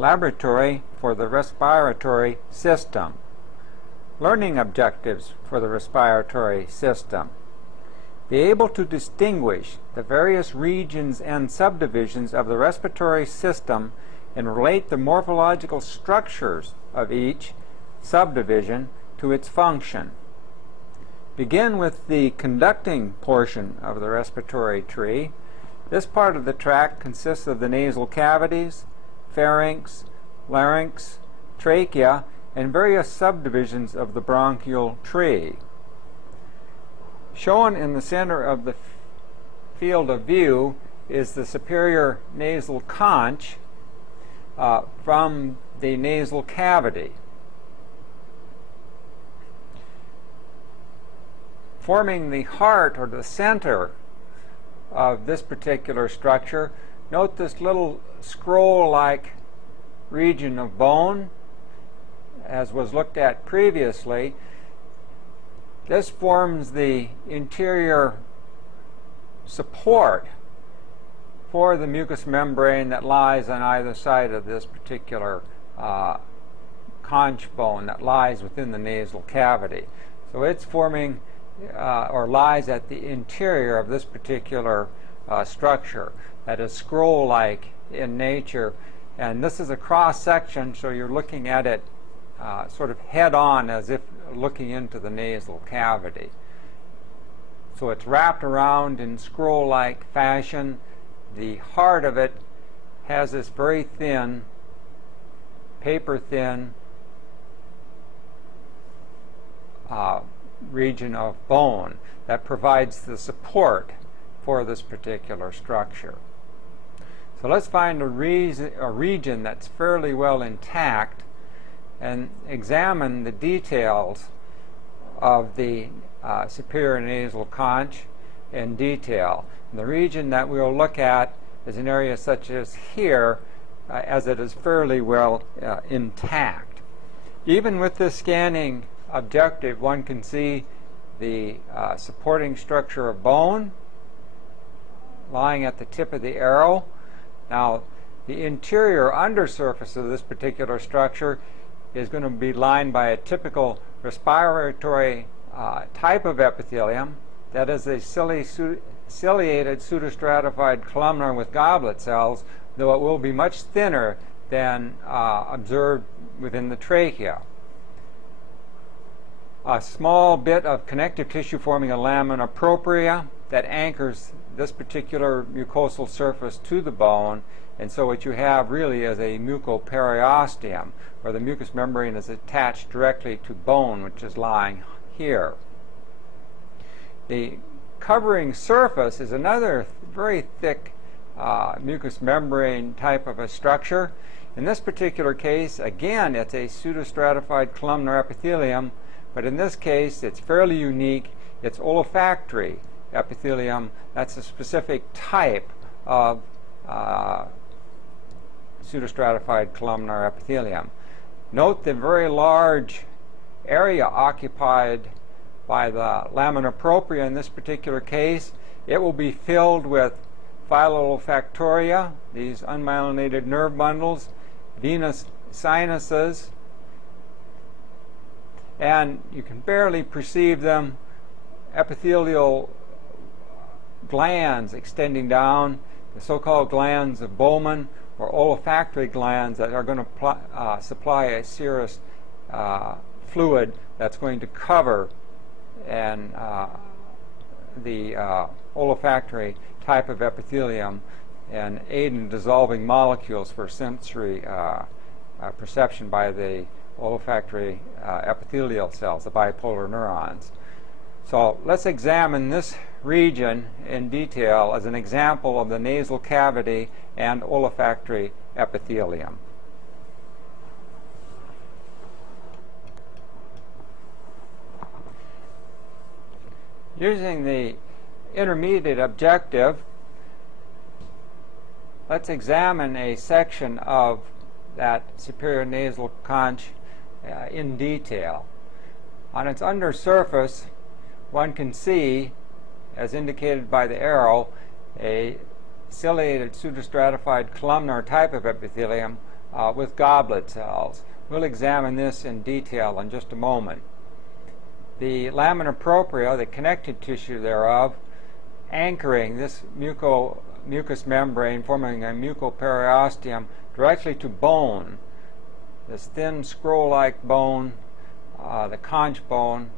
Laboratory for the respiratory system. Learning objectives for the respiratory system. Be able to distinguish the various regions and subdivisions of the respiratory system and relate the morphological structures of each subdivision to its function. Begin with the conducting portion of the respiratory tree. This part of the tract consists of the nasal cavities, pharynx, larynx, trachea, and various subdivisions of the bronchial tree. Shown in the center of the field of view is the superior nasal conch from the nasal cavity. Forming the heart or the center of this particular structure, note this little scroll-like region of bone, as was looked at previously. This forms the interior support for the mucous membrane that lies on either side of this particular conch bone that lies within the nasal cavity. So it's forming or lies at the interior of this particular structure that is scroll-like in nature, and this is a cross-section, so you're looking at it sort of head-on as if looking into the nasal cavity. So it's wrapped around in scroll-like fashion. The heart of it has this very thin, paper-thin region of bone that provides the support for this particular structure. So let's find a region that's fairly well intact and examine the details of the superior nasal conch in detail. And the region that we'll look at is an area such as here, as it is fairly well intact. Even with this scanning objective, one can see the supporting structure of bone lying at the tip of the arrow. Now, the interior undersurface of this particular structure is going to be lined by a typical respiratory type of epithelium, that is a ciliated pseudostratified columnar with goblet cells, though it will be much thinner than observed within the trachea. A small bit of connective tissue forming a lamina propria that anchors this particular mucosal surface to the bone, and so what you have really is a mucoperiosteum, where the mucous membrane is attached directly to bone, which is lying here. The covering surface is another very thick mucous membrane type of a structure. In this particular case, again, it's a pseudostratified columnar epithelium, but in this case, it's fairly unique. It's olfactory epithelium. That's a specific type of pseudostratified columnar epithelium. Note the very large area occupied by the lamina propria in this particular case. It will be filled with phyllolfactoria, these unmyelinated nerve bundles, venous sinuses, and you can barely perceive them, epithelial glands extending down, the so-called glands of Bowman, or olfactory glands that are going to supply a serous fluid that's going to cover and the olfactory type of epithelium and aid in dissolving molecules for sensory perception by the olfactory epithelial cells, the bipolar neurons. So let's examine this region in detail as an example of the nasal cavity and olfactory epithelium. Using the intermediate objective, let's examine a section of that superior nasal conch in detail. On its undersurface, one can see, as indicated by the arrow, a ciliated pseudostratified columnar type of epithelium with goblet cells. We'll examine this in detail in just a moment. The lamina propria, the connective tissue thereof, anchoring this mucous membrane, forming a mucoperiosteum directly to bone. This thin scroll-like bone, the conch bone,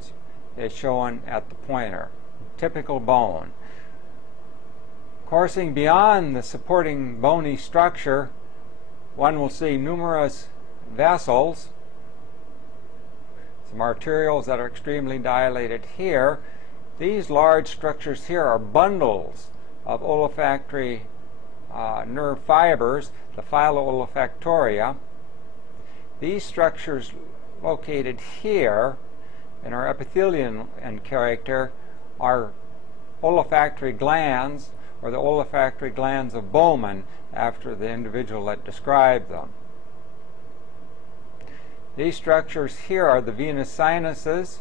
is shown at the pointer. Typical bone. Coursing beyond the supporting bony structure, one will see numerous vessels, some arterioles that are extremely dilated here. These large structures here are bundles of olfactory nerve fibers, the phyloolfactoria. These structures located here in our epithelium and character are olfactory glands, or the olfactory glands of Bowman, after the individual that described them. These structures here are the venous sinuses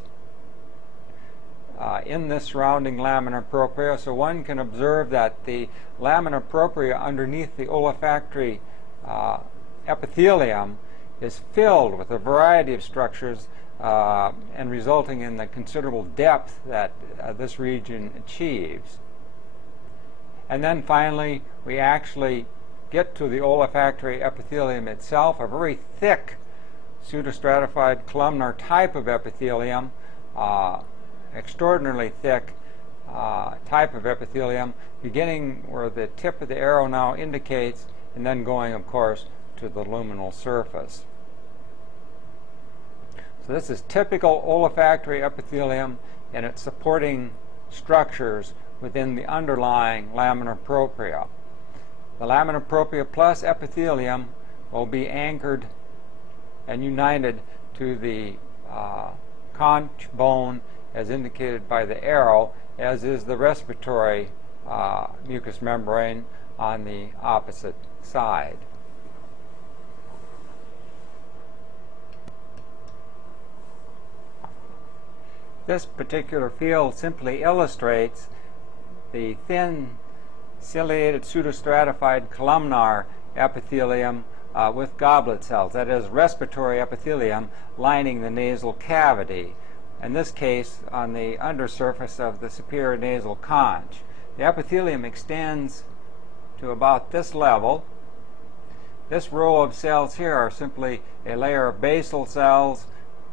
in the surrounding lamina propria, so one can observe that the lamina propria underneath the olfactory epithelium is filled with a variety of structures and resulting in the considerable depth that this region achieves. And then finally, we actually get to the olfactory epithelium itself, a very thick pseudostratified columnar type of epithelium, extraordinarily thick type of epithelium, beginning where the tip of the arrow now indicates, and then going, of course, to the luminal surface. So this is typical olfactory epithelium and its supporting structures within the underlying lamina propria. The lamina propria plus epithelium will be anchored and united to the conch bone as indicated by the arrow, as is the respiratory mucous membrane on the opposite side. This particular field simply illustrates the thin ciliated pseudostratified columnar epithelium with goblet cells, that is, respiratory epithelium lining the nasal cavity, in this case on the undersurface of the superior nasal conch. The epithelium extends to about this level. This row of cells here are simply a layer of basal cells.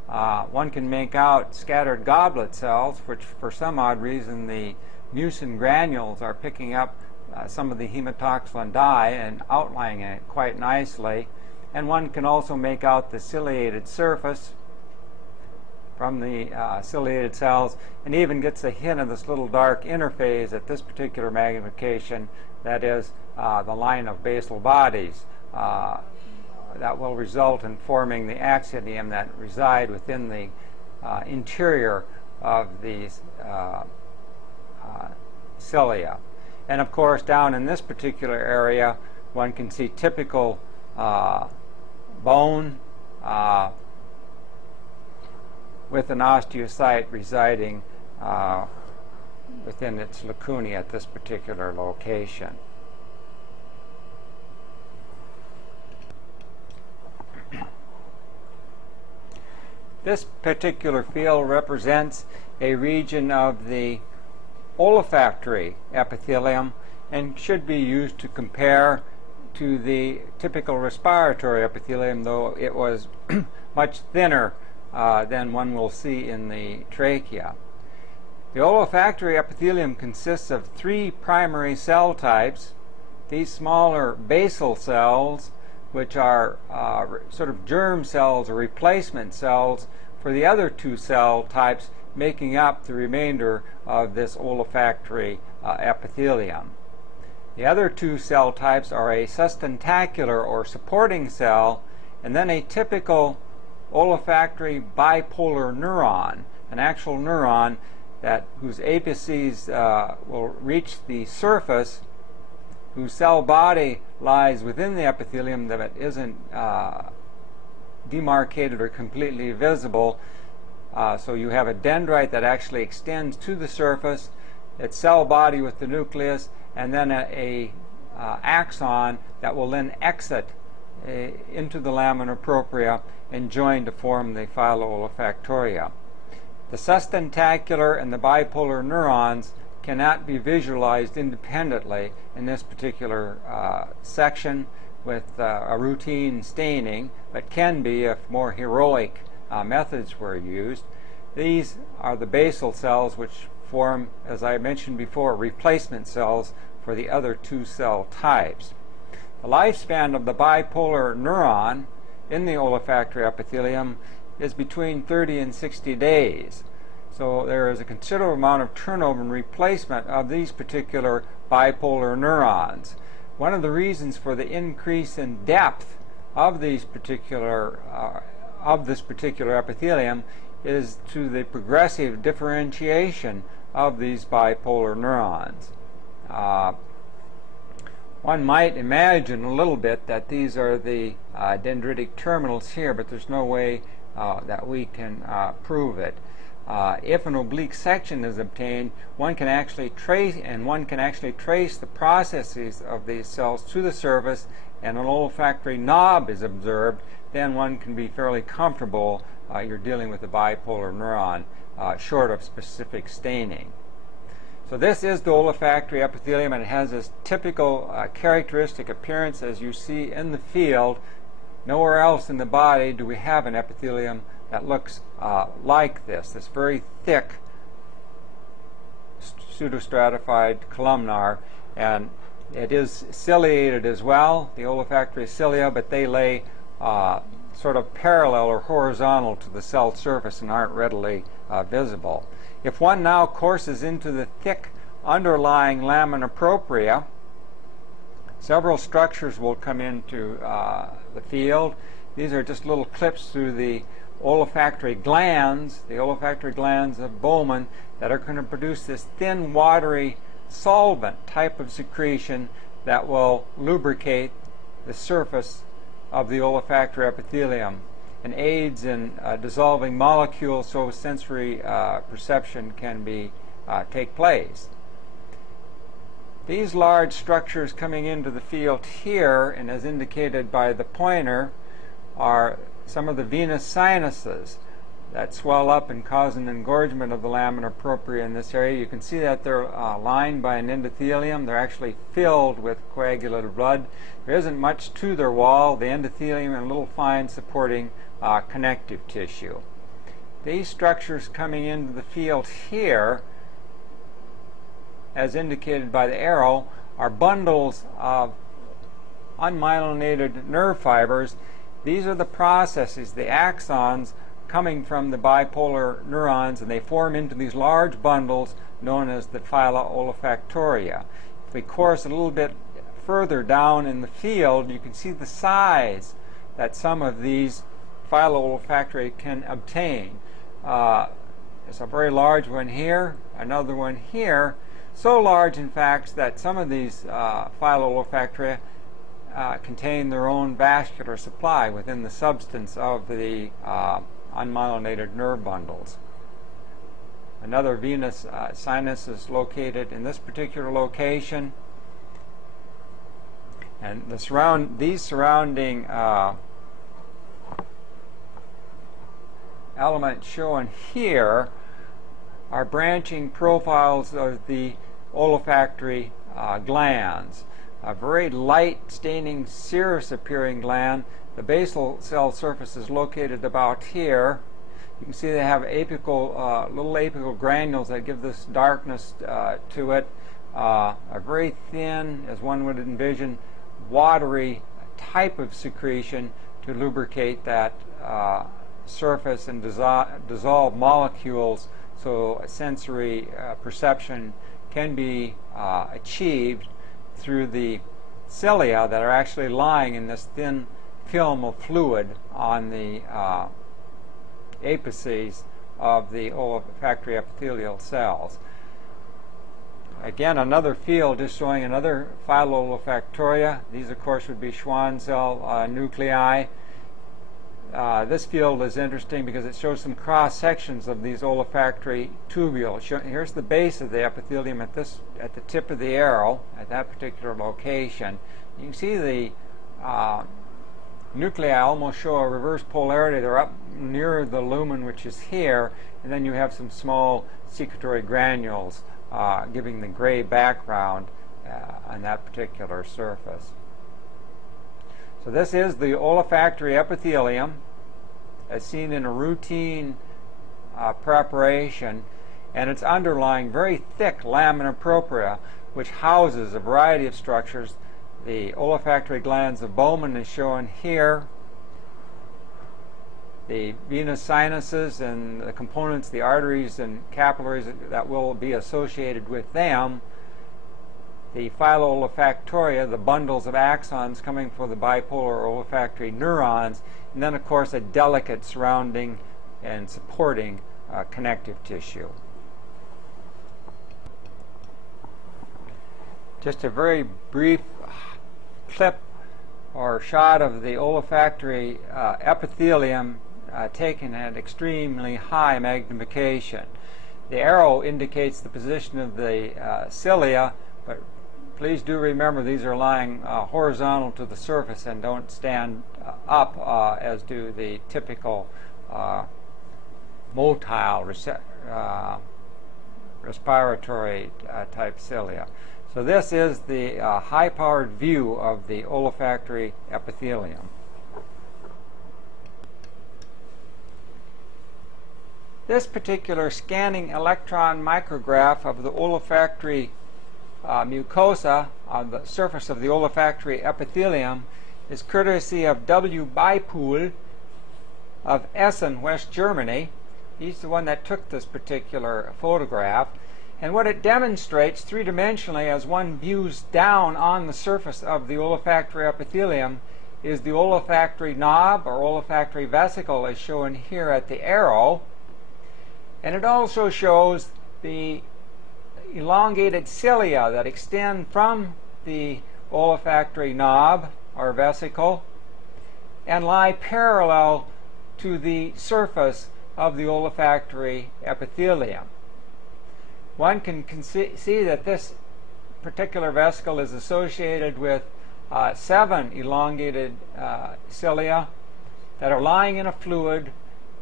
One can make out scattered goblet cells, which for some odd reason the mucin granules are picking up some of the hematoxylin dye and outlining it quite nicely. And one can also make out the ciliated surface from the ciliated cells, and even gets a hint of this little dark interphase at this particular magnification, that is the line of basal bodies that will result in forming the actinium that reside within the interior of these cilia. And of course, down in this particular area, one can see typical bone with an osteocyte residing within its lacunae at this particular location. This particular field represents a region of the olfactory epithelium and should be used to compare to the typical respiratory epithelium, though it was much thinner than one will see in the trachea. The olfactory epithelium consists of three primary cell types. These smaller basal cells, which are sort of germ cells or replacement cells for the other two cell types, making up the remainder of this olfactory epithelium. The other two cell types are a sustentacular or supporting cell, and then a typical olfactory bipolar neuron, an actual neuron whose apices will reach the surface, whose cell body lies within the epithelium that isn't demarcated or completely visible. So you have a dendrite that actually extends to the surface, its cell body with the nucleus, and then a axon that will then exit into the lamina propria and join to form the phylo-olfactoria. The sustentacular and the bipolar neurons cannot be visualized independently in this particular section with a routine staining, but can be if more heroic methods were used. These are the basal cells, which form, as I mentioned before, replacement cells for the other two cell types. The lifespan of the bipolar neuron in the olfactory epithelium is between 30 and 60 days. So there is a considerable amount of turnover and replacement of these particular bipolar neurons. One of the reasons for the increase in depth of these particular this particular epithelium is to the progressive differentiation of these bipolar neurons. One might imagine a little bit that these are the dendritic terminals here, but there's no way that we can prove it. If an oblique section is obtained, one can actually trace the processes of these cells to the surface, and an olfactory knob is observed, then one can be fairly comfortable you're dealing with a bipolar neuron, short of specific staining. So this is the olfactory epithelium, and it has this typical characteristic appearance as you see in the field. Nowhere else in the body do we have an epithelium that looks like this very thick pseudostratified columnar, and it is ciliated as well, the olfactory cilia, but they lay sort of parallel or horizontal to the cell surface and aren't readily visible. If one now courses into the thick underlying lamina propria, several structures will come into the field. These are just little clips through the olfactory glands of Bowman, that are going to produce this thin, watery solvent type of secretion that will lubricate the surface of the olfactory epithelium and aids in dissolving molecules so sensory perception can take place. These large structures coming into the field here, and as indicated by the pointer, are some of the venous sinuses that swell up and cause an engorgement of the lamina propria in this area. You can see that they're lined by an endothelium. They're actually filled with coagulated blood. There isn't much to their wall, the endothelium, and a little fine supporting connective tissue. These structures coming into the field here, as indicated by the arrow, are bundles of unmyelinated nerve fibers. These are the processes, the axons, coming from the bipolar neurons, and they form into these large bundles known as the phylo-olfactoria. If we course a little bit further down in the field, you can see the size that some of these phylo-olfactory can obtain. There's a very large one here, another one here, so large in fact that some of these phylo-olfactoria contain their own vascular supply within the substance of the unmyelinated nerve bundles. Another venous sinus is located in this particular location, and these surrounding elements shown here are branching profiles of the olfactory glands. A very light staining serous appearing gland. The basal cell surface is located about here. You can see they have apical, little apical granules that give this darkness to it. A very thin, as one would envision, watery type of secretion to lubricate that surface and dissolve molecules so sensory perception can be achieved through the cilia that are actually lying in this thin film of fluid on the apices of the olfactory epithelial cells. Again, another field just showing another phylo-olfactoria. These, of course, would be Schwann cell nuclei. This field is interesting because it shows some cross sections of these olfactory tubules. Here's the base of the epithelium at the tip of the arrow at that particular location. You can see the nuclei almost show a reverse polarity. They're up near the lumen, which is here, and then you have some small secretory granules giving the gray background on that particular surface. So this is the olfactory epithelium as seen in a routine preparation, and its underlying very thick lamina propria, which houses a variety of structures. The olfactory glands of Bowman is shown here. The venous sinuses and the components, the arteries and capillaries that will be associated with them. The phylloolfactoria, the bundles of axons coming from the bipolar olfactory neurons, and then of course a delicate surrounding and supporting connective tissue. Just a very brief clip or shot of the olfactory epithelium taken at extremely high magnification. The arrow indicates the position of the cilia, but please do remember these are lying horizontal to the surface and don't stand up as do the typical motile respiratory type cilia. So this is the high-powered view of the olfactory epithelium. This particular scanning electron micrograph of the olfactory mucosa on the surface of the olfactory epithelium is courtesy of W. Beipool of Essen, West Germany. He's the one that took this particular photograph. And what it demonstrates three-dimensionally as one views down on the surface of the olfactory epithelium is the olfactory knob or olfactory vesicle as shown here at the arrow. And it also shows the elongated cilia that extend from the olfactory knob or vesicle and lie parallel to the surface of the olfactory epithelium. One can see that this particular vesicle is associated with 7 elongated cilia that are lying in a fluid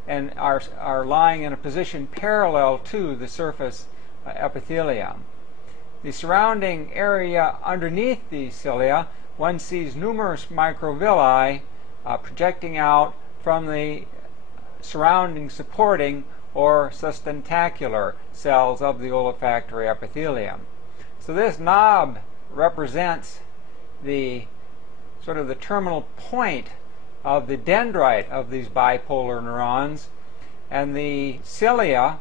and are lying in a position parallel to the surface epithelium. The surrounding area underneath these cilia, one sees numerous microvilli projecting out from the surrounding supporting or sustentacular cells of the olfactory epithelium. So this knob represents the sort of the terminal point of the dendrite of these bipolar neurons, and the cilia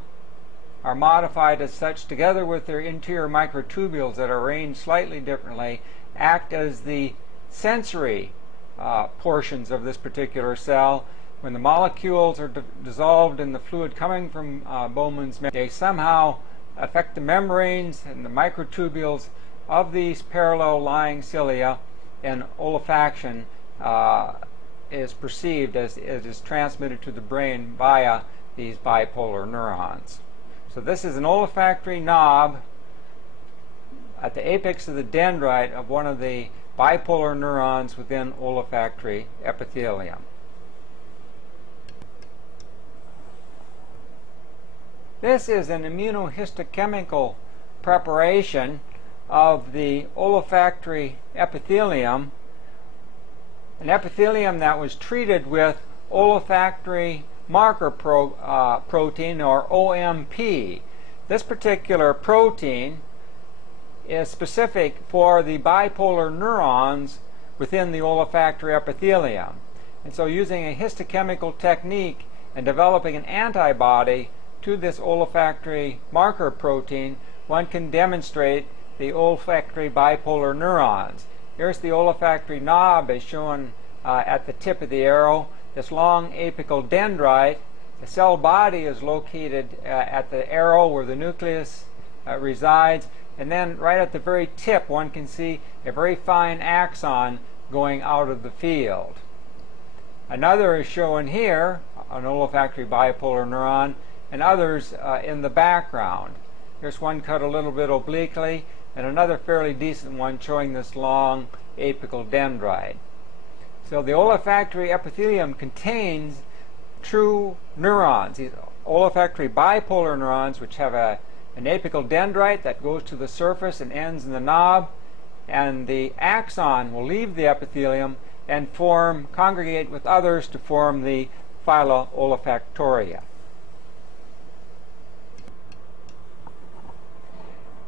are modified as such, together with their interior microtubules that are arranged slightly differently, act as the sensory portions of this particular cell. When the molecules are dissolved in the fluid coming from Bowman's membrane, they somehow affect the membranes and the microtubules of these parallel lying cilia, and olfaction is perceived as it is transmitted to the brain via these bipolar neurons. So this is an olfactory knob at the apex of the dendrite of one of the bipolar neurons within olfactory epithelium. This is an immunohistochemical preparation of the olfactory epithelium, an epithelium that was treated with olfactory marker protein, or OMP. This particular protein is specific for the bipolar neurons within the olfactory epithelium. And so using a histochemical technique and developing an antibody to this olfactory marker protein, one can demonstrate the olfactory bipolar neurons. Here's the olfactory knob as shown at the tip of the arrow, this long apical dendrite. The cell body is located at the arrow where the nucleus resides, and then right at the very tip one can see a very fine axon going out of the field. Another is shown here, an olfactory bipolar neuron, and others in the background. Here's one cut a little bit obliquely, and another fairly decent one showing this long apical dendrite. So the olfactory epithelium contains true neurons, these olfactory bipolar neurons, which have an apical dendrite that goes to the surface and ends in the knob, and the axon will leave the epithelium and congregate with others to form the phyla olfactoria.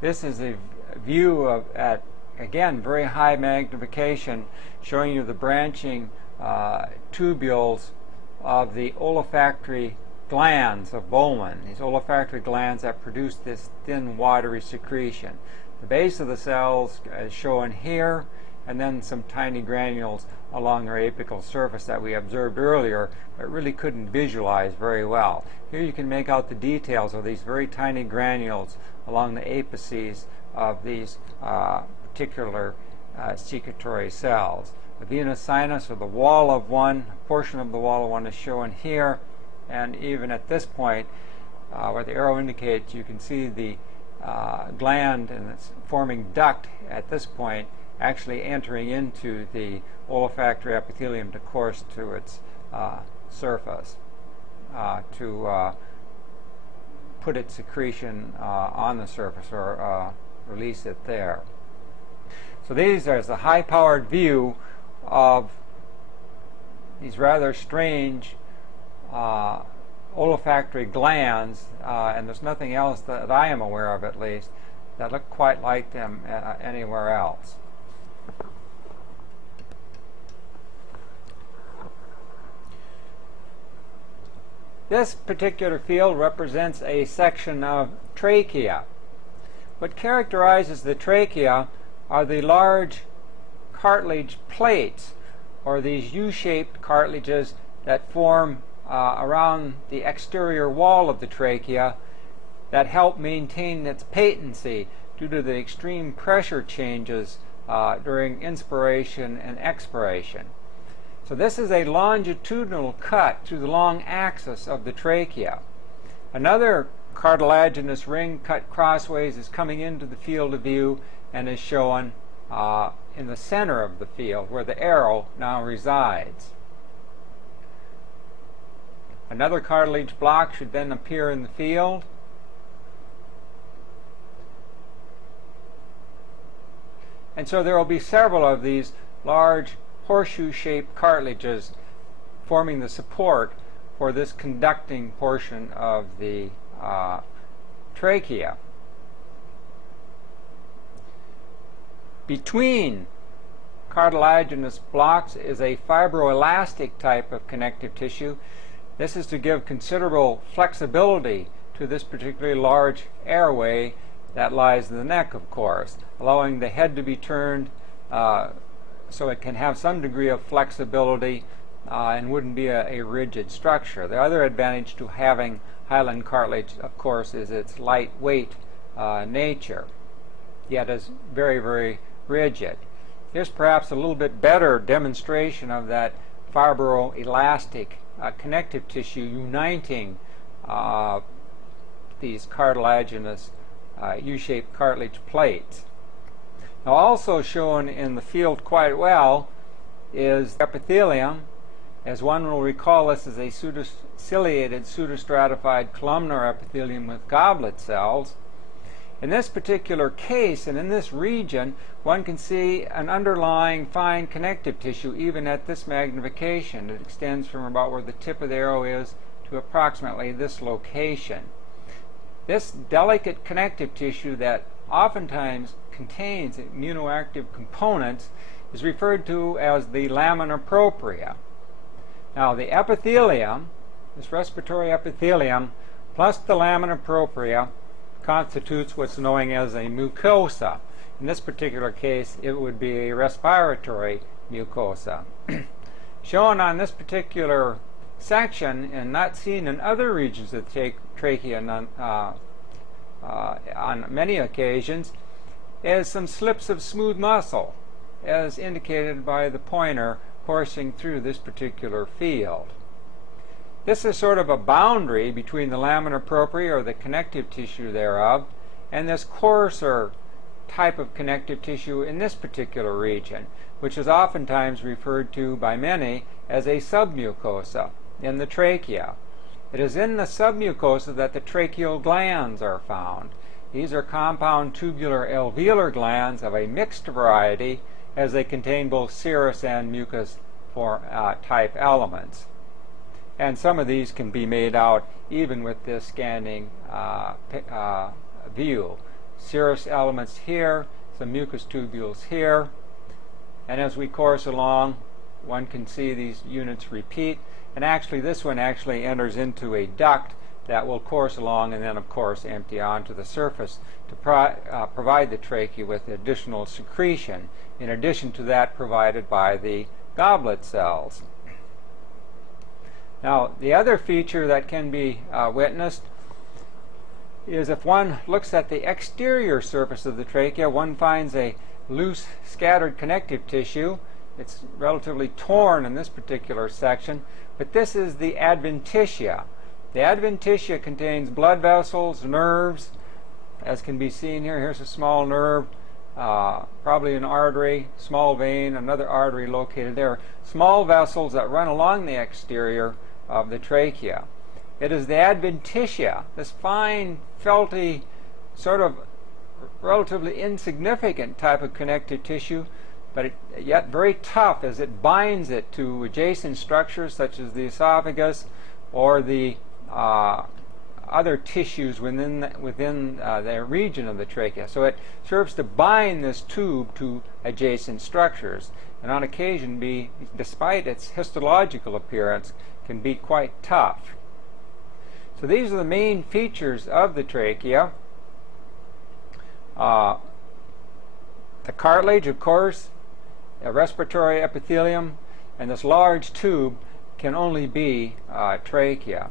This is a view at, again, very high magnification, showing you the branching tubules of the olfactory glands of Bowman, these olfactory glands that produce this thin, watery secretion. The base of the cells is shown here, and then some tiny granules along their apical surface that we observed earlier, but really couldn't visualize very well. Here you can make out the details of these very tiny granules along the apices of these particular secretory cells. The venous sinus, or the wall of one, a portion of the wall of one is shown here, and even at this point, where the arrow indicates, you can see the gland and its forming duct at this point actually entering into the olfactory epithelium to course to its surface to put its secretion on the surface, or release it there. So these are the high-powered view of these rather strange olfactory glands, and there's nothing else that I am aware of, at least, that look quite like them anywhere else. This particular field represents a section of trachea. What characterizes the trachea are the large cartilage plates, or these U-shaped cartilages that form around the exterior wall of the trachea that help maintain its patency due to the extreme pressure changes during inspiration and expiration. So this is a longitudinal cut through the long axis of the trachea. Another cartilaginous ring cut crossways is coming into the field of view and is shown in the center of the field where the arrow now resides. Another cartilage block should then appear in the field. And so there will be several of these large horseshoe-shaped cartilages forming the support for this conducting portion of the trachea. Between cartilaginous blocks is a fibroelastic type of connective tissue. This is to give considerable flexibility to this particularly large airway that lies in the neck, of course, allowing the head to be turned so it can have some degree of flexibility and wouldn't be a rigid structure. The other advantage to having hyaline cartilage, of course, is its lightweight nature, yet is very, very rigid. Here's perhaps a little bit better demonstration of that fibroelastic connective tissue uniting these cartilaginous U-shaped cartilage plates. Now, also shown in the field quite well is epithelium. As one will recall, this is a ciliated pseudostratified columnar epithelium with goblet cells. In this particular case and in this region, one can see an underlying fine connective tissue even at this magnification. It extends from about where the tip of the arrow is to approximately this location. This delicate connective tissue that oftentimes contains immunoactive components is referred to as the lamina propria. Now, the epithelium, this respiratory epithelium, plus the lamina propria constitutes what's known as a mucosa. In this particular case, it would be a respiratory mucosa. Shown on this particular section, and not seen in other regions of the trachea on many occasions, is some slips of smooth muscle, as indicated by the pointer coursing through this particular field. This is sort of a boundary between the lamina propria, or the connective tissue thereof, and this coarser type of connective tissue in this particular region, which is oftentimes referred to by many as a submucosa in the trachea. It is in the submucosa that the tracheal glands are found. These are compound tubular alveolar glands of a mixed variety, as they contain both serous and mucus type elements. And some of these can be made out even with this scanning view. Serous elements here, some mucus tubules here, and as we course along, one can see these units repeat, and actually this one actually enters into a duct that will course along and then of course empty onto the surface to provide the trachea with additional secretion, in addition to that provided by the goblet cells. Now, the other feature that can be witnessed is if one looks at the exterior surface of the trachea, one finds a loose, scattered connective tissue. It's relatively torn in this particular section, but this is the adventitia. The adventitia contains blood vessels, nerves, as can be seen here. Here's a small nerve, probably an artery, small vein, another artery located there. Small vessels that run along the exterior of the trachea. It is the adventitia, this fine, felty, sort of relatively insignificant type of connective tissue, but yet very tough as it binds it to adjacent structures such as the esophagus or the other tissues within the region of the trachea. So it serves to bind this tube to adjacent structures, and on occasion, despite its histological appearance, can be quite tough. So these are the main features of the trachea. The cartilage, of course, a respiratory epithelium, and this large tube can only be trachea.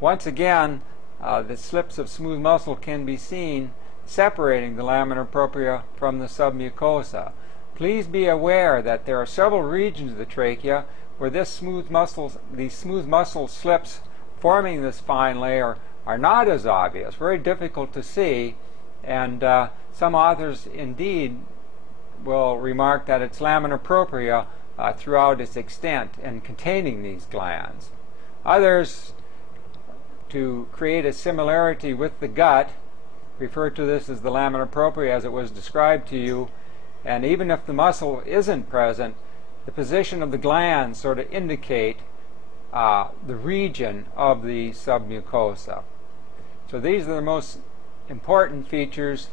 Once again, the slips of smooth muscle can be seen separating the lamina propria from the submucosa. Please be aware that there are several regions of the trachea where these smooth muscle slips forming this fine layer are not as obvious, very difficult to see, and some authors indeed will remark that it's lamina propria throughout its extent and containing these glands. Others, to create a similarity with the gut, refer to this as the lamina propria as it was described to you, and even if the muscle isn't present, the position of the glands sort of indicate the region of the submucosa. So these are the most important features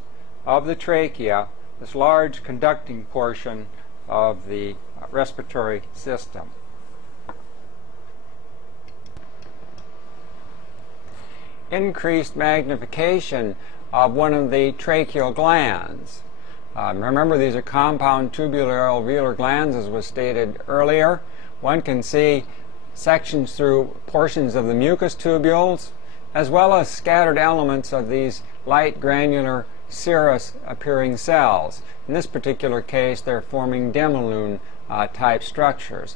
of the trachea, this large conducting portion of the respiratory system. Increased magnification of one of the tracheal glands. Remember, these are compound tubular alveolar glands, as was stated earlier. One can see sections through portions of the mucus tubules, as well as scattered elements of these light granular serous appearing cells. In this particular case, they're forming demilume type structures.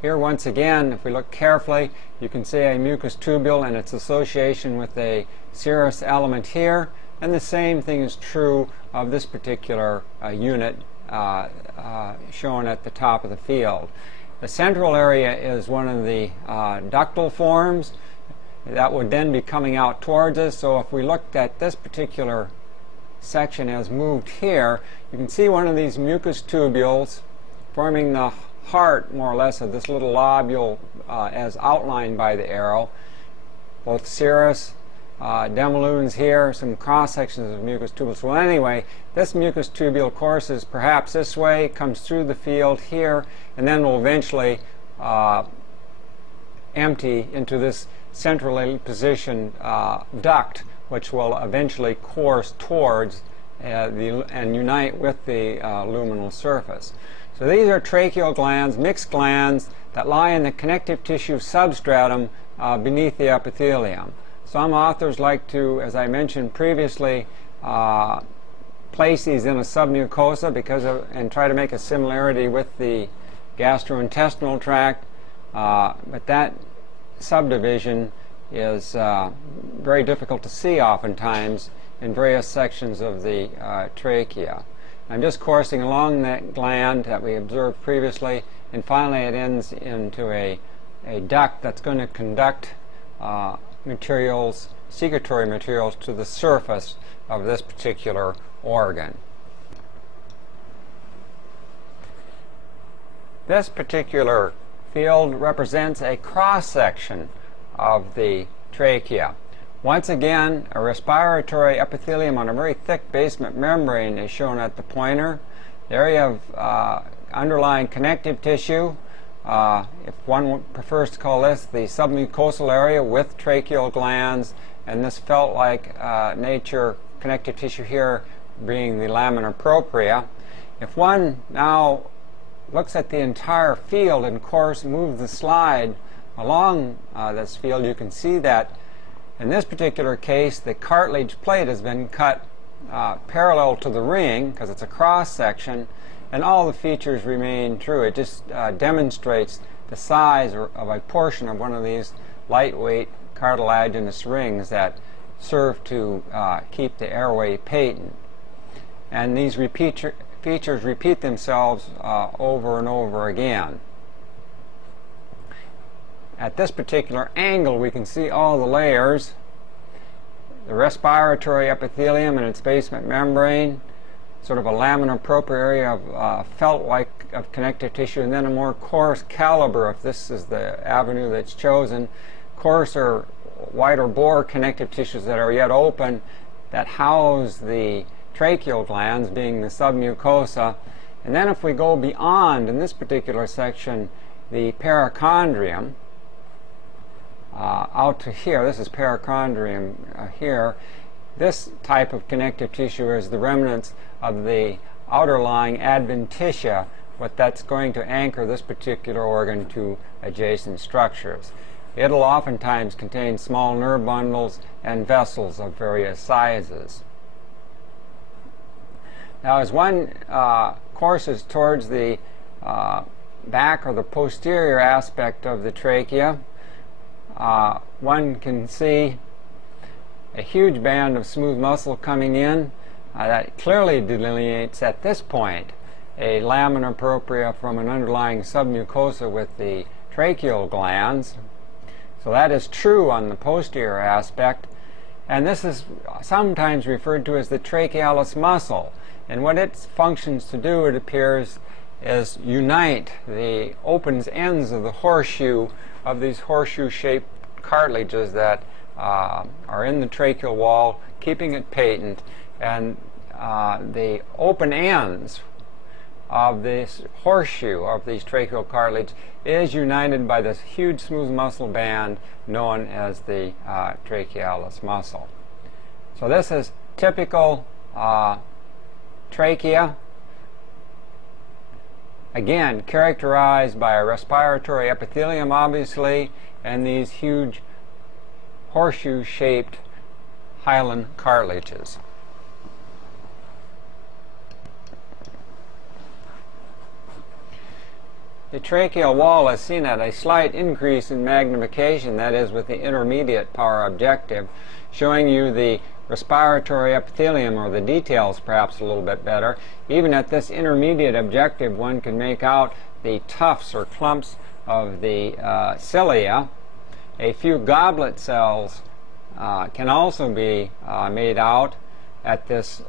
Here, once again, if we look carefully, you can see a mucus tubule and its association with a serous element here, and the same thing is true of this particular unit shown at the top of the field. The central area is one of the ductal forms that would then be coming out towards us. So if we looked at this particular section as moved here, you can see one of these mucus tubules forming the heart, more or less, of this little lobule as outlined by the arrow. Both serous, demilumes here, some cross sections of mucus tubules. Well, anyway, this mucus tubule courses perhaps this way, comes through the field here, and then will eventually empty into this centrally positioned duct, which will eventually course towards and unite with the luminal surface. So these are tracheal glands, mixed glands, that lie in the connective tissue substratum beneath the epithelium. Some authors like to, as I mentioned previously, place these in a submucosa and try to make a similarity with the gastrointestinal tract, but that subdivision is very difficult to see oftentimes in various sections of the trachea. I'm just coursing along that gland that we observed previously, and finally it ends into a duct that's going to conduct materials, secretory materials, to the surface of this particular organ. This particular field represents a cross-section of the trachea. Once again, a respiratory epithelium on a very thick basement membrane is shown at the pointer. The area of underlying connective tissue, if one prefers to call this the submucosal area with tracheal glands, and this felt-like nature connective tissue here being the lamina propria. If one now looks at the entire field and, of course, moves the slide along this field, you can see that in this particular case the cartilage plate has been cut parallel to the ring because it's a cross-section, and all the features remain true. It just demonstrates the size of a portion of one of these lightweight cartilaginous rings that serve to keep the airway patent. And these features repeat themselves over and over again. At this particular angle, we can see all the layers: the respiratory epithelium and its basement membrane, sort of a lamina propria area of felt-like of connective tissue, and then a more coarse caliber, if this is the avenue that's chosen, coarser, wider bore connective tissues that are yet open that house the tracheal glands, being the submucosa. And then if we go beyond, in this particular section, the perichondrium, out to here, this is perichondrium here, this type of connective tissue is the remnants of the outerlying adventitia, what that's going to anchor this particular organ to adjacent structures. It'll oftentimes contain small nerve bundles and vessels of various sizes. Now, as one courses towards the back or the posterior aspect of the trachea, one can see a huge band of smooth muscle coming in that clearly delineates at this point a lamina propria from an underlying submucosa with the tracheal glands. So that is true on the posterior aspect, and this is sometimes referred to as the trachealis muscle. And what it functions to do, it appears, is unite the open ends of the horseshoe of these horseshoe-shaped cartilages that are in the tracheal wall, keeping it patent, and the open ends of this horseshoe of these tracheal cartilage is united by this huge smooth muscle band known as the trachealis muscle. So this is typical trachea, again characterized by a respiratory epithelium, obviously, and these huge horseshoe-shaped hyaline cartilages. The tracheal wall is seen at a slight increase in magnification, that is with the intermediate power objective, showing you the respiratory epithelium, or the details perhaps a little bit better. Even at this intermediate objective, one can make out the tufts or clumps of the cilia. A few goblet cells can also be made out at this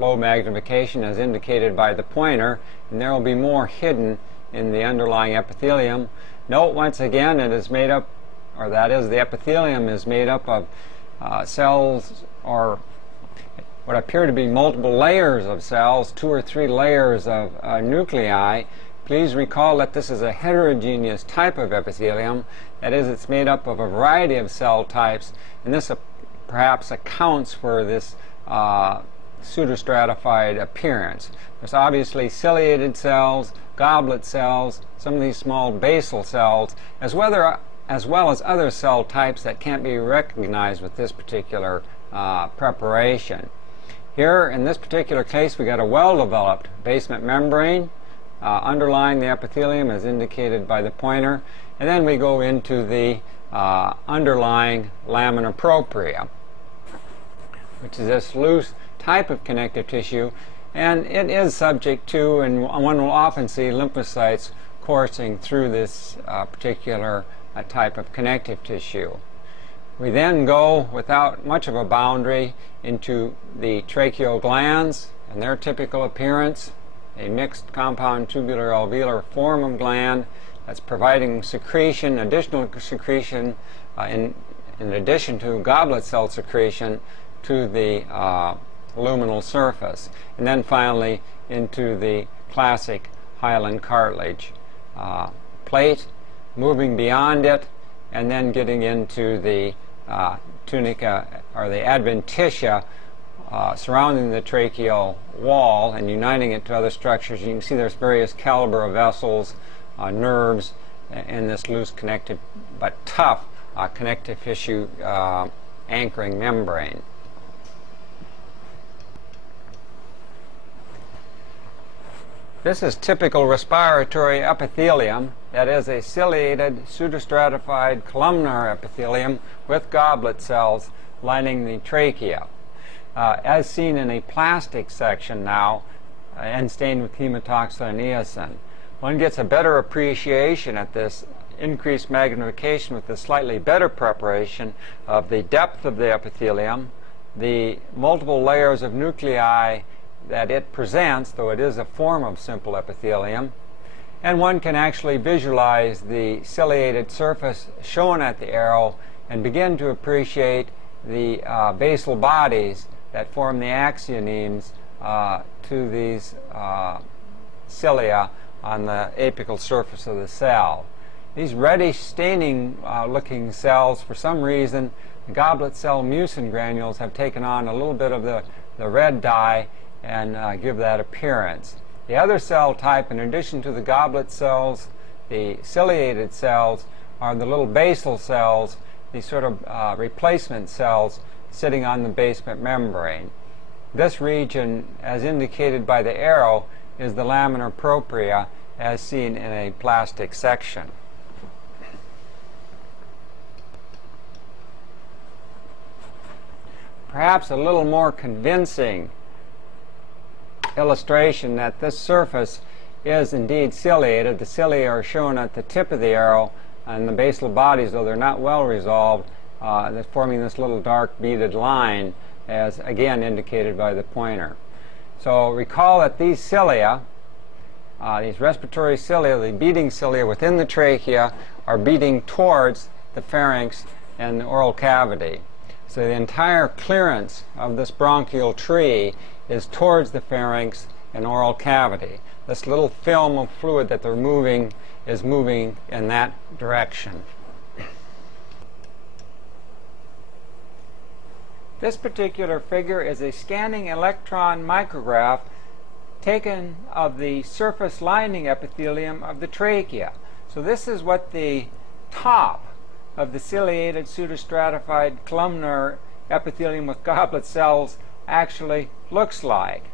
low magnification, as indicated by the pointer, and there will be more hidden in the underlying epithelium. Note once again it is made up, or that is, the epithelium is made up of cells, or what appear to be multiple layers of cells, 2 or 3 layers of nuclei. Please recall that this is a heterogeneous type of epithelium. That is, it's made up of a variety of cell types, and this perhaps accounts for this pseudostratified appearance. There's obviously ciliated cells, goblet cells, some of these small basal cells, as well as other cell types that can't be recognized with this particular preparation. Here, in this particular case, we got a well-developed basement membrane underlying the epithelium, as indicated by the pointer, and then we go into the underlying lamina propria. which is this loose type of connective tissue, and it is subject to, and one will often see, lymphocytes coursing through this particular type of connective tissue. We then go, without much of a boundary, into the tracheal glands and their typical appearance, a mixed compound tubular alveolar form of gland that's providing secretion, additional secretion, in addition to goblet cell secretion, to the luminal surface. And then finally into the classic hyaline cartilage plate, moving beyond it, and then getting into the tunica, or the adventitia, surrounding the tracheal wall and uniting it to other structures. You can see there's various caliber of vessels, nerves, and this loose connective but tough connective tissue anchoring membrane. This is typical respiratory epithelium, that is a ciliated pseudostratified columnar epithelium with goblet cells lining the trachea. As seen in a plastic section now, and stained with hematoxylin and eosin. One gets a better appreciation at this increased magnification with the slightly better preparation of the depth of the epithelium, the multiple layers of nuclei that it presents, though it is a form of simple epithelium, and one can actually visualize the ciliated surface shown at the arrow and begin to appreciate the basal bodies that form the axionemes to these cilia on the apical surface of the cell. These reddish staining looking cells, for some reason, the goblet cell mucin granules have taken on a little bit of the red dye and give that appearance. The other cell type, in addition to the goblet cells, the ciliated cells, are the little basal cells, these sort of replacement cells sitting on the basement membrane. This region, as indicated by the arrow, is the laminar propria as seen in a plastic section. Perhaps a little more convincing illustration that this surface is indeed ciliated. The cilia are shown at the tip of the arrow, and the basal bodies, though they're not well resolved, they're forming this little dark beaded line, as again indicated by the pointer. So recall that these cilia, these respiratory cilia, the beating cilia within the trachea, are beating towards the pharynx and the oral cavity. So the entire clearance of this bronchial tree is towards the pharynx and oral cavity. This little film of fluid that they're moving is moving in that direction. This particular figure is a scanning electron micrograph taken of the surface lining epithelium of the trachea. So this is what the top of the ciliated pseudostratified columnar epithelium with goblet cells actually looks like.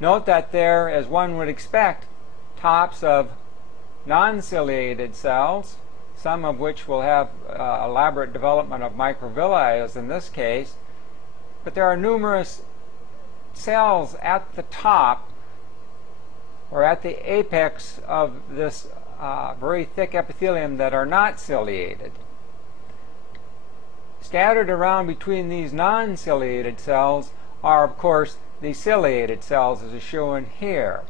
Note that there, as one would expect, tops of non-ciliated cells, some of which will have elaborate development of microvilli, as in this case, but there are numerous cells at the top or at the apex of this very thick epithelium that are not ciliated. Scattered around between these non-ciliated cells are, of course, the ciliated cells, as is shown here.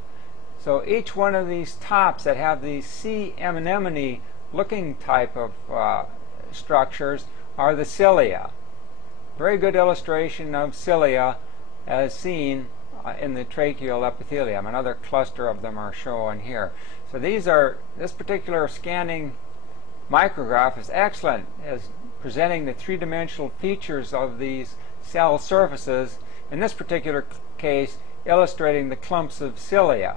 So each one of these tops that have these sea anemone looking type of structures are the cilia. Very good illustration of cilia as seen in the tracheal epithelium. Another cluster of them are shown here. So this particular scanning micrograph is excellent as presenting the three-dimensional features of these cell surfaces, in this particular case illustrating the clumps of cilia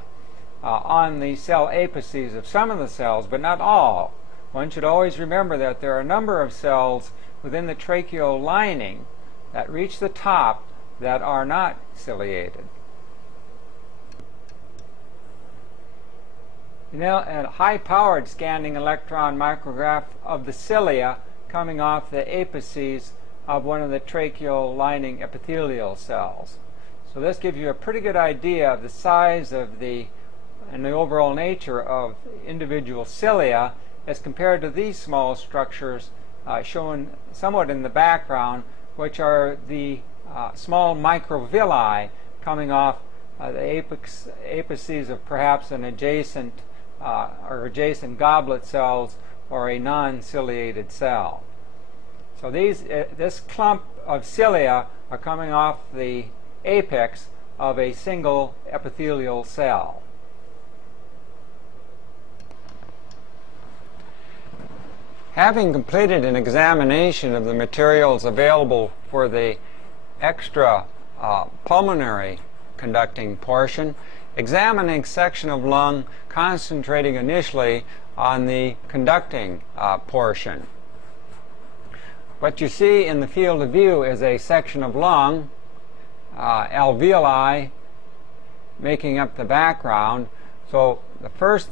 on the cell apices of some of the cells, but not all. One should always remember that there are a number of cells within the tracheal lining that reach the top that are not ciliated. Now, a high-powered scanning electron micrograph of the cilia coming off the apices of one of the tracheal lining epithelial cells. So this gives you a pretty good idea of the size of and the overall nature of individual cilia as compared to these small structures shown somewhat in the background, which are the small microvilli coming off the apices of perhaps an adjacent goblet cells or a non-ciliated cell. So this clump of cilia are coming off the apex of a single epithelial cell. Having completed an examination of the materials available for the extra pulmonary conducting portion, examining section of lung, concentrating initially on the conducting portion. What you see in the field of view is a section of lung, alveoli making up the background. So the first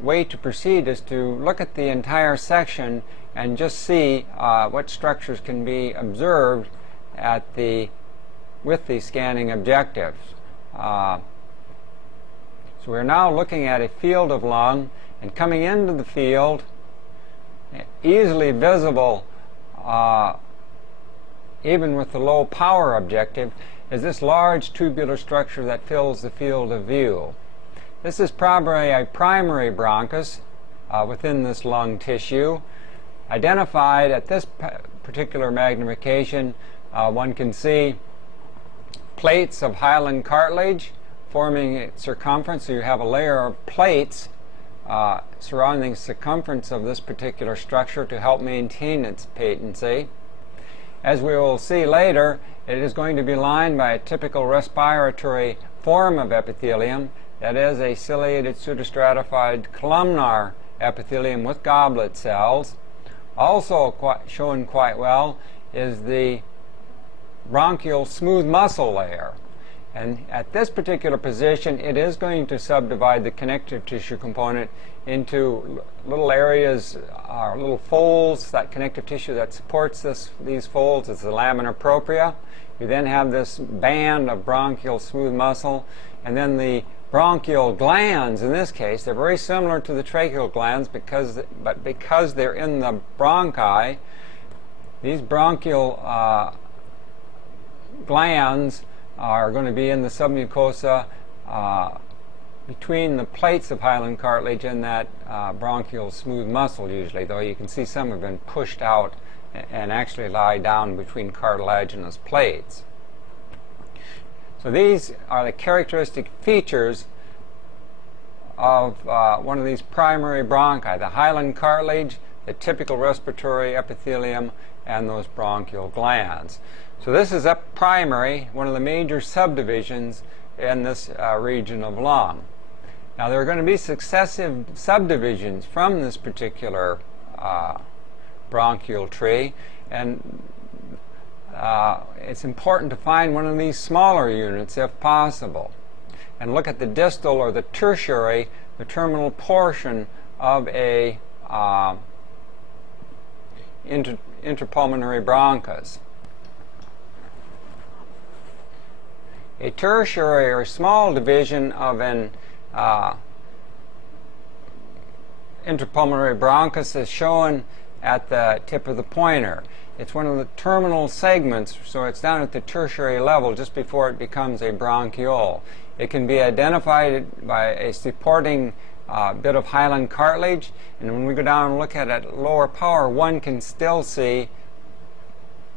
way to proceed is to look at the entire section and just see what structures can be observed with the scanning objectives. So we're now looking at a field of lung, and coming into the field, easily visible even with the low power objective, is this large tubular structure that fills the field of view. This is probably a primary bronchus within this lung tissue. Identified at this particular magnification, one can see plates of hyaline cartilage forming its circumference. So you have a layer of plates surrounding the circumference of this particular structure to help maintain its patency. As we will see later, it is going to be lined by a typical respiratory form of epithelium, that is a ciliated pseudostratified columnar epithelium with goblet cells. Also shown quite well is the bronchial smooth muscle layer. And at this particular position, it is going to subdivide the connective tissue component into little areas, little folds. That connective tissue that supports these folds is the lamina propria. You then have this band of bronchial smooth muscle, and then the bronchial glands. In this case, they're very similar to the tracheal glands, but because they're in the bronchi, these bronchial glands are going to be in the submucosa between the plates of hyaline cartilage and that bronchial smooth muscle usually, though you can see some have been pushed out and actually lie down between cartilaginous plates. So these are the characteristic features of one of these primary bronchi: the hyaline cartilage, the typical respiratory epithelium, and those bronchial glands. So this is up primary, one of the major subdivisions in this region of lung. Now there are going to be successive subdivisions from this particular bronchial tree, and it's important to find one of these smaller units if possible and look at the distal or the tertiary, the terminal portion of a interpulmonary bronchus. A tertiary or small division of an interpulmonary bronchus is shown at the tip of the pointer. It's one of the terminal segments, so it's down at the tertiary level just before it becomes a bronchiole. It can be identified by a supporting bit of hyaline cartilage, and when we go down and look at it at lower power, one can still see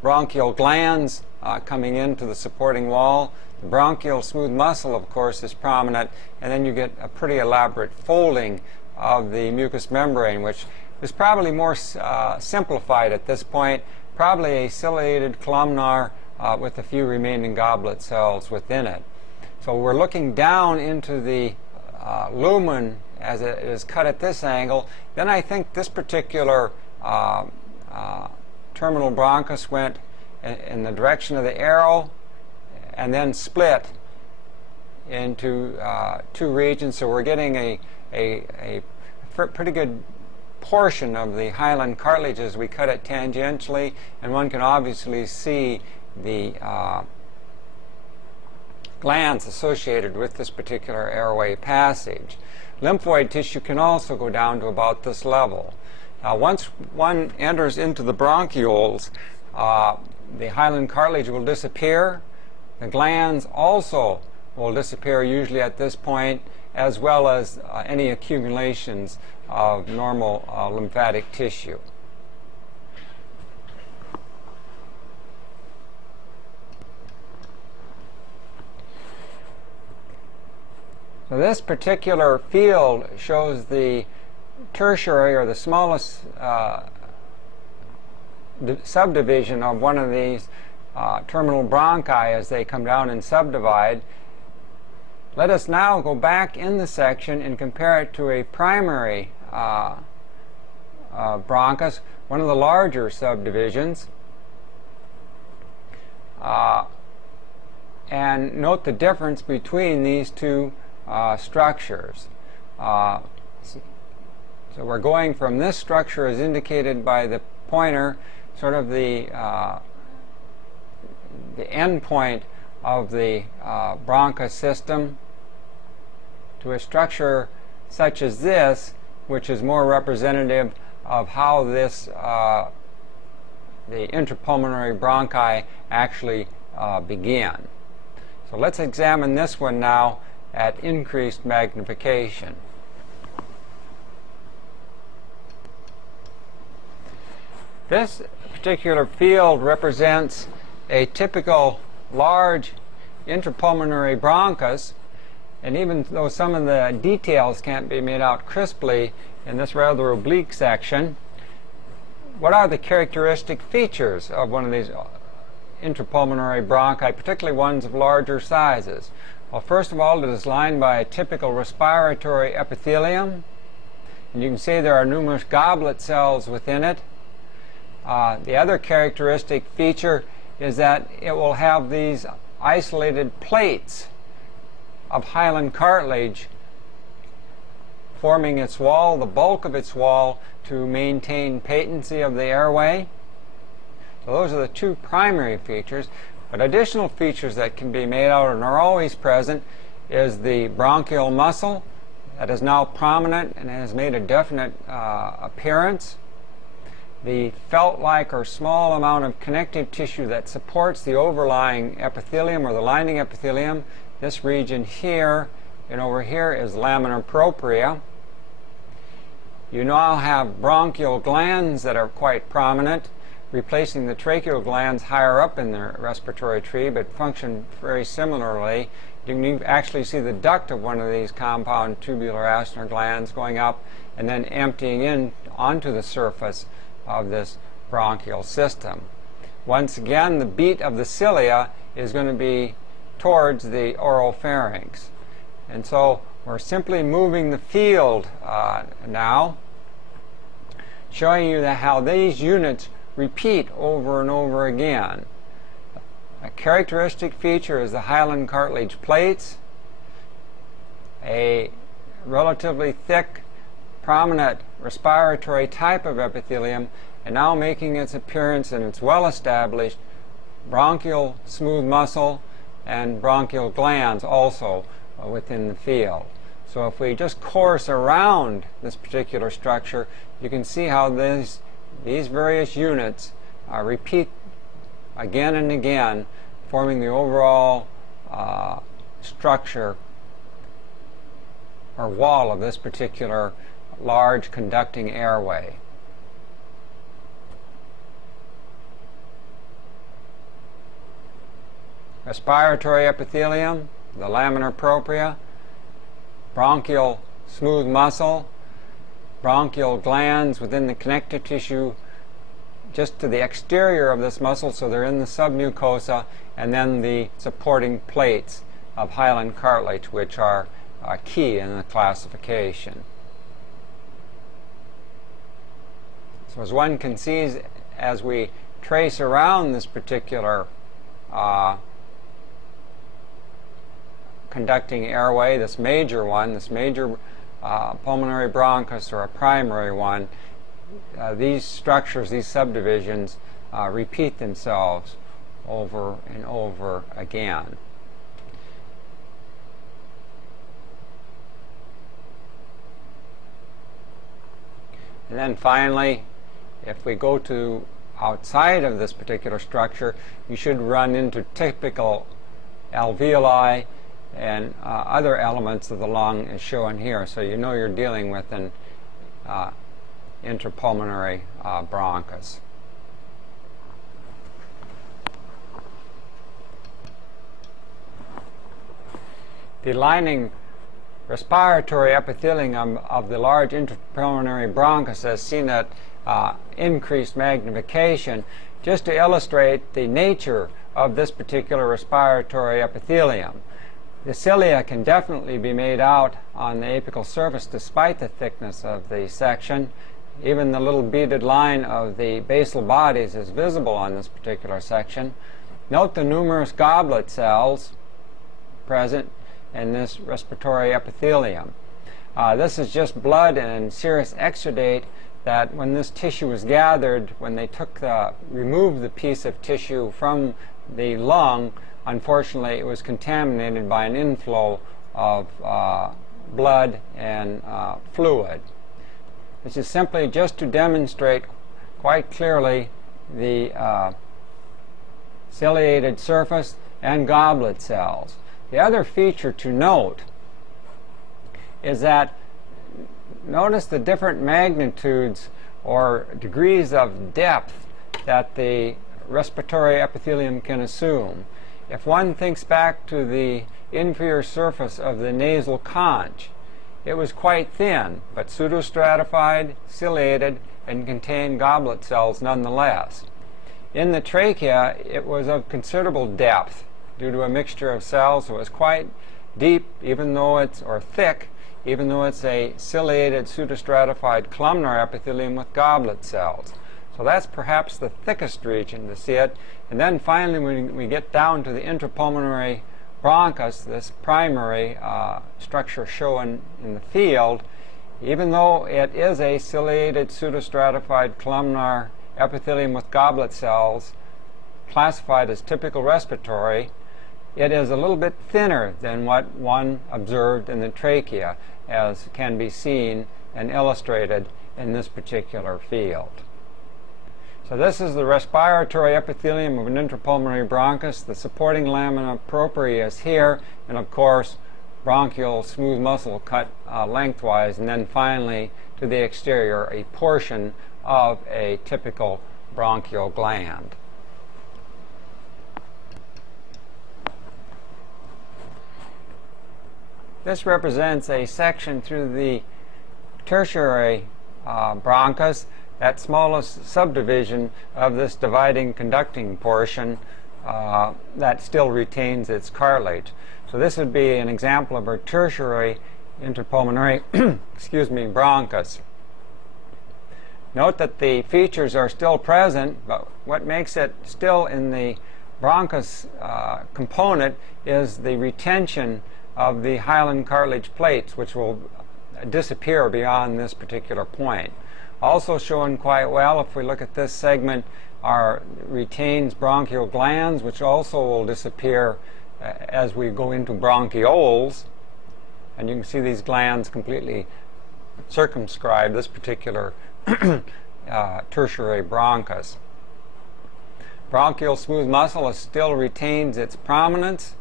bronchial glands coming into the supporting wall. The bronchial smooth muscle, of course, is prominent, and then you get a pretty elaborate folding of the mucous membrane, which is probably more simplified at this point, probably a ciliated columnar with a few remaining goblet cells within it. So we're looking down into the lumen as it is cut at this angle. Then I think this particular terminal bronchus went in the direction of the arrow and then split into two regions. So we're getting a pretty good portion of the hyaline cartilage as we cut it tangentially, and one can obviously see the glands associated with this particular airway passage. Lymphoid tissue can also go down to about this level. Once one enters into the bronchioles, the hyaline cartilage will disappear. The glands also will disappear usually at this point, as well as any accumulations of normal lymphatic tissue. So this particular field shows the tertiary, or the smallest subdivision of one of these terminal bronchi as they come down and subdivide. Let us now go back in the section and compare it to a primary bronchus, one of the larger subdivisions, and note the difference between these two structures. So we're going from this structure as indicated by the pointer, sort of the end point of the bronchus system, to a structure such as this, which is more representative of how this the intrapulmonary bronchi actually began. So let's examine this one now at increased magnification. This particular field represents a typical large intrapulmonary bronchus, and even though some of the details can't be made out crisply in this rather oblique section, what are the characteristic features of one of these intrapulmonary bronchi, particularly ones of larger sizes? Well, first of all, it is lined by a typical respiratory epithelium, and you can see there are numerous goblet cells within it. The other characteristic feature is that it will have these isolated plates of hyaline cartilage forming its wall, the bulk of its wall, to maintain patency of the airway. So those are the two primary features. But additional features that can be made out and are always present is the bronchial muscle that is now prominent and has made a definite appearance. The felt-like or small amount of connective tissue that supports the overlying epithelium or the lining epithelium. This region here and over here is lamina propria. You now have bronchial glands that are quite prominent, replacing the tracheal glands higher up in the respiratory tree, but function very similarly. You can actually see the duct of one of these compound tubular acinar glands going up and then emptying in onto the surface of this bronchial system. Once again, the beat of the cilia is going to be towards the oropharynx. And so we're simply moving the field now, showing you how these units repeat over and over again. A characteristic feature is the hyaline cartilage plates, a relatively thick, prominent respiratory type of epithelium, and now making its appearance in its well-established bronchial smooth muscle and bronchial glands also within the field. So if we just course around this particular structure, you can see how these various units repeat again and again, forming the overall structure or wall of this particular large conducting airway. Respiratory epithelium, the lamina propria, bronchial smooth muscle, bronchial glands within the connective tissue just to the exterior of this muscle, so they're in the submucosa, and then the supporting plates of hyaline cartilage, which are key in the classification. So as one can see, as we trace around this particular conducting airway, this major one, this major pulmonary bronchus, or a primary one, these structures, these subdivisions, repeat themselves over and over again. And then finally, if we go to outside of this particular structure, you should run into typical alveoli and other elements of the lung as shown here. So you know you're dealing with an interpulmonary bronchus. The lining respiratory epithelium of the large interpulmonary bronchus is seen at increased magnification, just to illustrate the nature of this particular respiratory epithelium. The cilia can definitely be made out on the apical surface despite the thickness of the section. Even the little beaded line of the basal bodies is visible on this particular section. Note the numerous goblet cells present in this respiratory epithelium. This is just blood and serous exudate that when this tissue was gathered, when they removed the piece of tissue from the lung, unfortunately it was contaminated by an inflow of blood and fluid. This is simply just to demonstrate quite clearly the ciliated surface and goblet cells. The other feature to note is that notice the different magnitudes or degrees of depth that the respiratory epithelium can assume. If one thinks back to the inferior surface of the nasal conch, it was quite thin, but pseudostratified, ciliated, and contained goblet cells nonetheless. In the trachea, it was of considerable depth due to a mixture of cells. It was quite deep, even though it's, or thick, even though it's a ciliated, pseudostratified columnar epithelium with goblet cells. So that's perhaps the thickest region to see it. And then finally, when we get down to the interpulmonary bronchus, this primary structure shown in the field, even though it is a ciliated, pseudostratified columnar epithelium with goblet cells, classified as typical respiratory, it is a little bit thinner than what one observed in the trachea, as can be seen and illustrated in this particular field. So this is the respiratory epithelium of an interpulmonary bronchus. The supporting lamina propria is here, and of course bronchial smooth muscle cut lengthwise, and then finally to the exterior a portion of a typical bronchial gland. This represents a section through the tertiary bronchus, that smallest subdivision of this dividing conducting portion that still retains its cartilage. So this would be an example of our tertiary interpulmonary bronchus. Note that the features are still present, but what makes it still in the bronchus component is the retention of the hyaline cartilage plates, which will disappear beyond this particular point. Also shown quite well, if we look at this segment, retains bronchial glands, which also will disappear as we go into bronchioles. And you can see these glands completely circumscribe this particular tertiary bronchus. Bronchial smooth muscle still retains its prominence.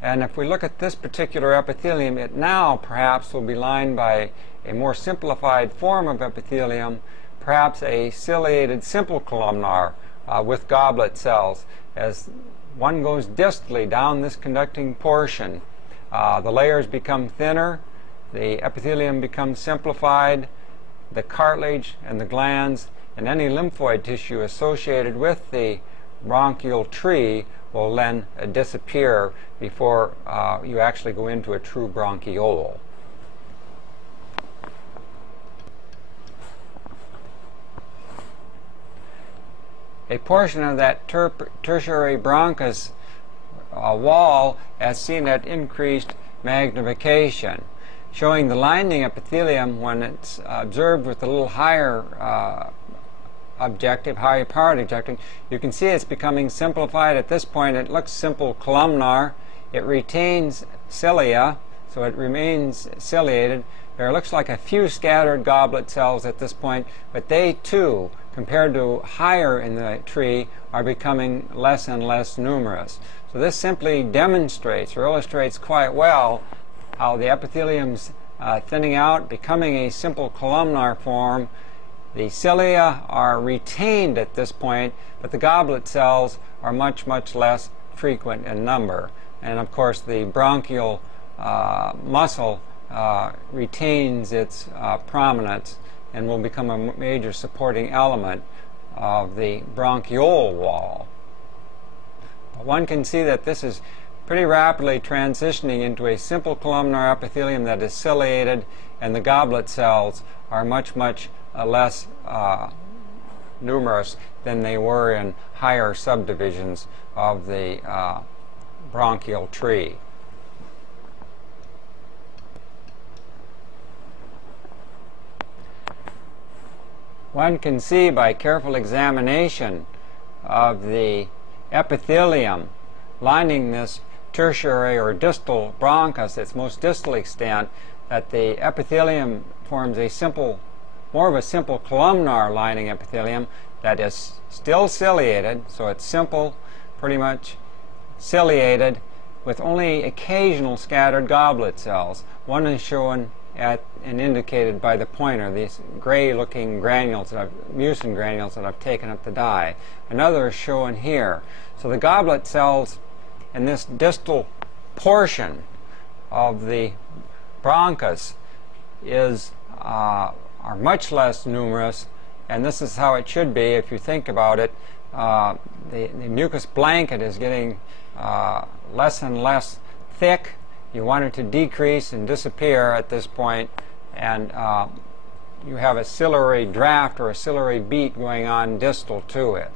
And if we look at this particular epithelium, it now perhaps will be lined by a more simplified form of epithelium, perhaps a ciliated simple columnar with goblet cells. As one goes distally down this conducting portion, the layers become thinner, the epithelium becomes simplified, the cartilage and the glands and any lymphoid tissue associated with the bronchial tree will then disappear before you actually go into a true bronchiole. A portion of that tertiary bronchus wall as seen at increased magnification. showing the lining epithelium when it's observed with a little higher objective, higher powered objective. You can see it's becoming simplified. At this point it looks simple columnar. It retains cilia, so it remains ciliated. There looks like a few scattered goblet cells at this point, but they too, compared to higher in the tree, are becoming less and less numerous. So this simply demonstrates or illustrates quite well how the epithelium's thinning out, becoming a simple columnar form. The cilia are retained at this point, but the goblet cells are much, much less frequent in number. And of course the bronchial muscle retains its prominence and will become a major supporting element of the bronchiole wall. But one can see that this is pretty rapidly transitioning into a simple columnar epithelium that is ciliated, and the goblet cells are much, much less numerous than they were in higher subdivisions of the bronchial tree. One can see by careful examination of the epithelium lining this tertiary or distal bronchus, its most distal extent, that the epithelium forms a simple, more of a simple columnar lining epithelium that is still ciliated, so it's simple, pretty much ciliated, with only occasional scattered goblet cells. One is shown at and indicated by the pointer, these gray-looking granules, mucin granules that I've taken up the dye. Another is shown here. So the goblet cells in this distal portion of the bronchus are much less numerous, and this is how it should be if you think about it. The mucus blanket is getting less and less thick. You want it to decrease and disappear at this point, and you have a ciliary draft or a ciliary beat going on distal to it.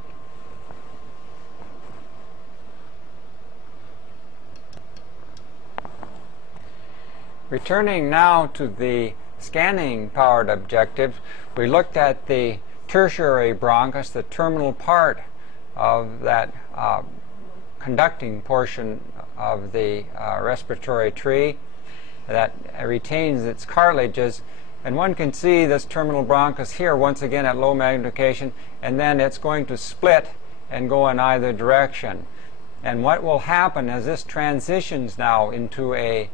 Returning now to the scanning powered objective, we looked at the tertiary bronchus, the terminal part of that conducting portion of the respiratory tree that retains its cartilages, and one can see this terminal bronchus here once again at low magnification, and then it's going to split and go in either direction. And what will happen as this transitions now into a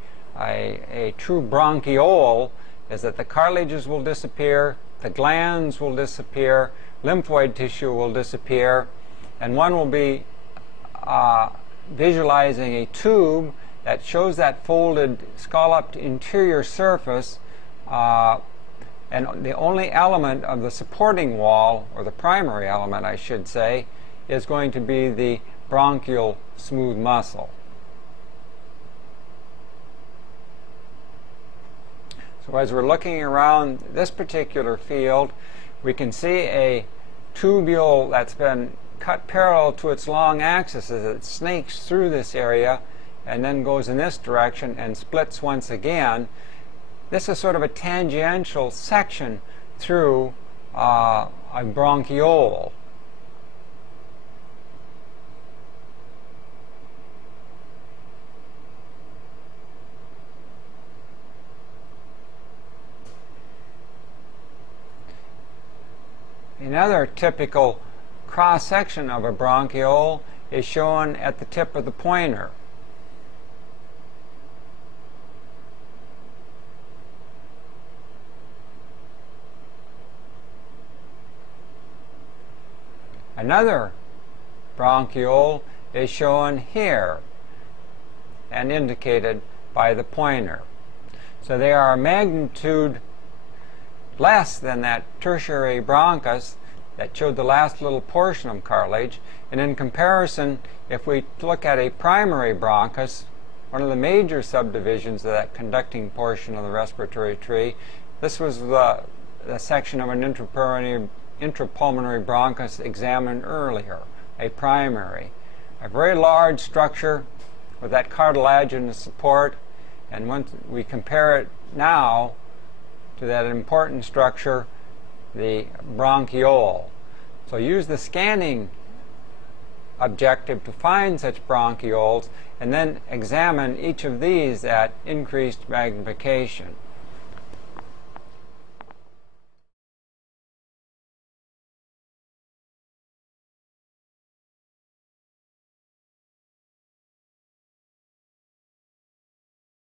true bronchiole is that the cartilages will disappear, the glands will disappear, lymphoid tissue will disappear, and one will be visualizing a tube that shows that folded, scalloped interior surface, and the only element of the supporting wall, or the primary element I should say, is going to be the bronchial smooth muscle. So as we're looking around this particular field, we can see a tubule that's been cut parallel to its long axis as it snakes through this area and then goes in this direction and splits once again. This is sort of a tangential section through a bronchiole. Another typical cross-section of a bronchiole is shown at the tip of the pointer. Another bronchiole is shown here and indicated by the pointer. So they are a magnitude less than that tertiary bronchus that showed the last little portion of cartilage, and in comparison, if we look at a primary bronchus, one of the major subdivisions of that conducting portion of the respiratory tree, this was the section of an intrapulmonary bronchus examined earlier, a primary. A very large structure with that cartilaginous support, And once we compare it now to that important structure, the bronchiole. So use the scanning objective to find such bronchioles and then examine each of these at increased magnification.